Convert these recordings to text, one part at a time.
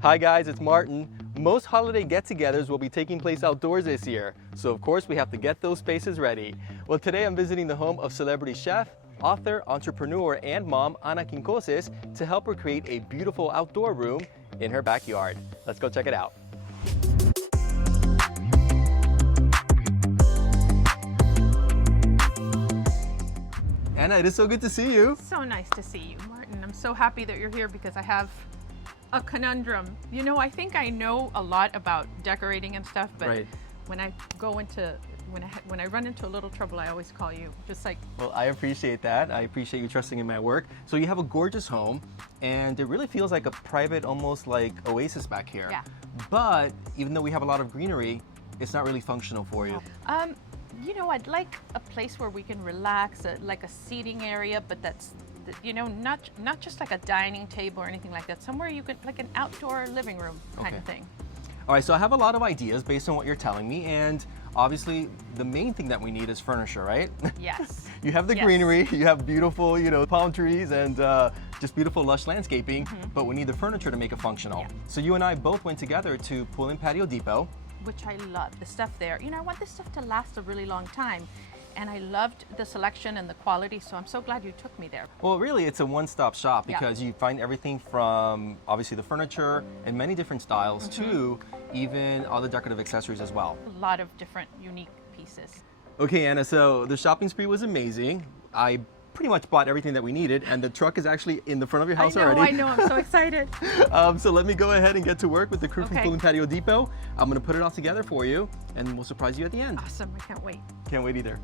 Hi guys, it's Martin. Most holiday get-togethers will be taking place outdoors this year, so of course we have to get those spaces ready. Well, today I'm visiting the home of celebrity chef, author, entrepreneur, and mom Ana Quincoces to help her create a beautiful outdoor room in her backyard. Let's go check it out. Ana, it is so good to see you. So nice to see you, Martin. I'm so happy that you're here because I have a conundrum. You know, I think I know a lot about decorating and stuff, but when I go into when I run into a little trouble, I always call you. Just like, well, I appreciate that. I appreciate you trusting in my work. So you have a gorgeous home, and it really feels like a private, almost like Oasis back here. Yeah. But even though we have a lot of greenery, it's not really functional for you. You know, I'd like a place where we can relax, like a seating area, but that's, you know, not just like a dining table or anything like that. Somewhere you could, like an outdoor living room kind of thing. All right, so I have a lot of ideas based on what you're telling me, and obviously the main thing that we need is furniture, right? Yes. You have the greenery, you have beautiful, you know, palm trees and just beautiful lush landscaping, but we need the furniture to make it functional. Yeah. So you and I both went together to Pool and Patio Depot. Which I love, the stuff there. You know, I want this stuff to last a really long time. And I loved the selection and the quality, so I'm so glad you took me there. Well, really, it's a one-stop shop because you find everything from, obviously, the furniture in many different styles to even all the decorative accessories as well. A lot of different unique pieces. Okay, Ana, so the shopping spree was amazing. I pretty much bought everything that we needed, and the truck is actually in the front of your house already. I know, I'm so excited. So let me go ahead and get to work with the crew from Okay. Pool and Patio Depot. I'm gonna put it all together for you, and we'll surprise you at the end. Awesome, I can't wait. Can't wait either.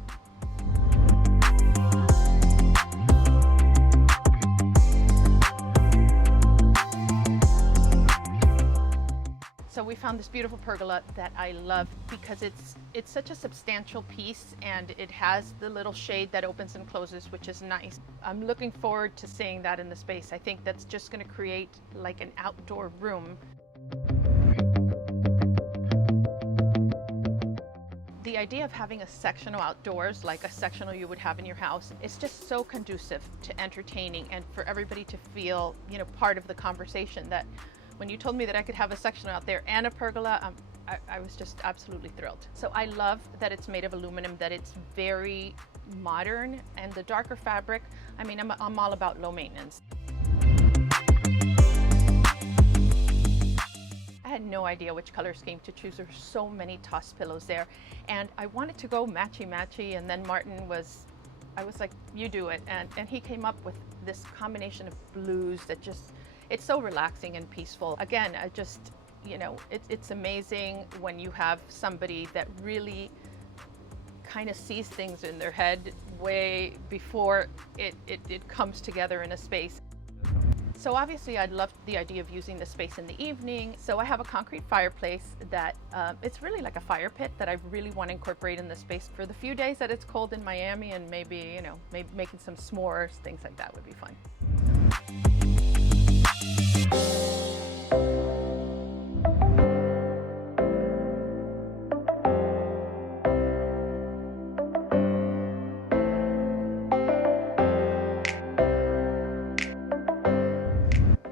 So we found this beautiful pergola that I love because it's such a substantial piece, and it has the little shade that opens and closes, which is nice. I'm looking forward to seeing that in the space. I think that's just going to create like an outdoor room. The idea of having a sectional outdoors, like a sectional you would have in your house, is just so conducive to entertaining and for everybody to feel, you know, part of the conversation. That when you told me that I could have a section out there and a pergola, I was just absolutely thrilled. So I love that it's made of aluminum, that it's very modern, and the darker fabric, I mean, I'm all about low maintenance. I had no idea which color scheme to choose. There were so many toss pillows there, and I wanted to go matchy-matchy, and then Martin was, I was like, you do it, and he came up with this combination of blues that just, it's so relaxing and peaceful. Again, I just, you know, it's amazing when you have somebody that really kind of sees things in their head way before it comes together in a space. So obviously I'd love the idea of using the space in the evening. So I have a concrete fireplace that, it's really like a fire pit that I really want to incorporate in the space for the few days that it's cold in Miami, and maybe, you know, maybe making some s'mores, things like that would be fun.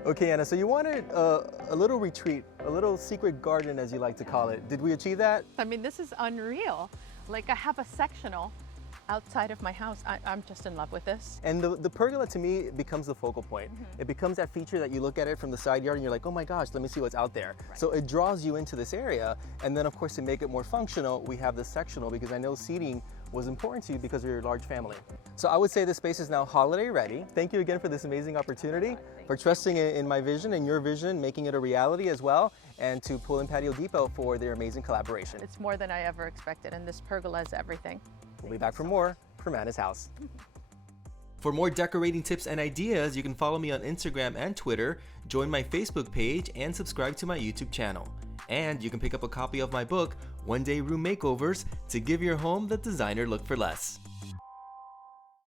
Okay, Ana, so you wanted a little retreat, a little secret garden, as you like to call it. Did we achieve that? I mean, this is unreal. Like, I have a sectional outside of my house. I'm just in love with this. And the pergola, to me, becomes the focal point. It becomes that feature that you look at it from the side yard and you're like, oh my gosh, let me see what's out there. So it draws you into this area. And then, of course, to make it more functional, we have the sectional, because I know seating was important to you because of your large family. So I would say this space is now holiday ready. Thank you again for this amazing opportunity, for trusting in my vision and your vision, making it a reality as well, and to Pool and Patio Depot for their amazing collaboration. It's more than I ever expected, and this pergola is everything. We'll be back for more from Ana's house. For more decorating tips and ideas, you can follow me on Instagram and Twitter, join my Facebook page, and subscribe to my YouTube channel. And you can pick up a copy of my book, One Day Room Makeovers, to give your home the designer look for less.